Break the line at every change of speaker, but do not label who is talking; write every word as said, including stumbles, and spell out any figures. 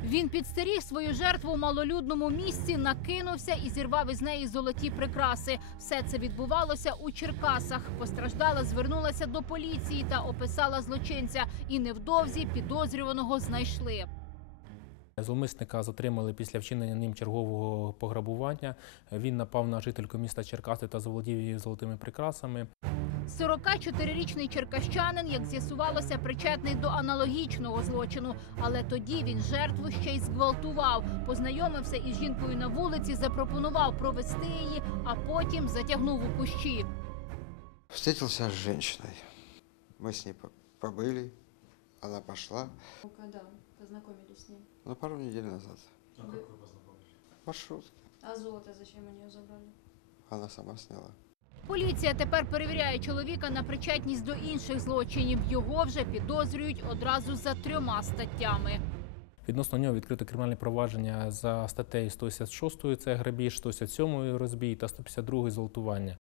Він підстеріг свою жертву у малолюдному місці, накинувся і зірвав із неї золоті прикраси. Все це відбувалося у Черкасах. Постраждала звернулася до поліції та описала злочинця. І невдовзі підозрюваного знайшли.
Зловмисника затримали після вчинення ним чергового пограбування. Він напав на жительку міста Черкаси та заволодів її золотими прикрасами.
сорокачотирирічний черкащанин, як з'ясувалося, причетний до аналогічного злочину. Але тоді він жертву ще й зґвалтував. Познайомився із жінкою на вулиці, запропонував провести її, а потім затягнув у кущі.
Встретился с женщиной. Мы с ней по- побыли, она пошла.
Когда познакомились с ней?
Ну, пару недель назад.
А как вы познакомились?
Маршрутка.
А золото зачем у нее забрали?
Она сама сняла.
Поліція тепер перевіряє чоловіка на причетність до інших злочинів. Його вже підозрюють одразу за трьома статтями.
Відносно нього відкрито кримінальне провадження за статтею сто сімдесят шість – це грабіж, сто сімдесят сім – розбій та сто п'ятдесят два – зґвалтування.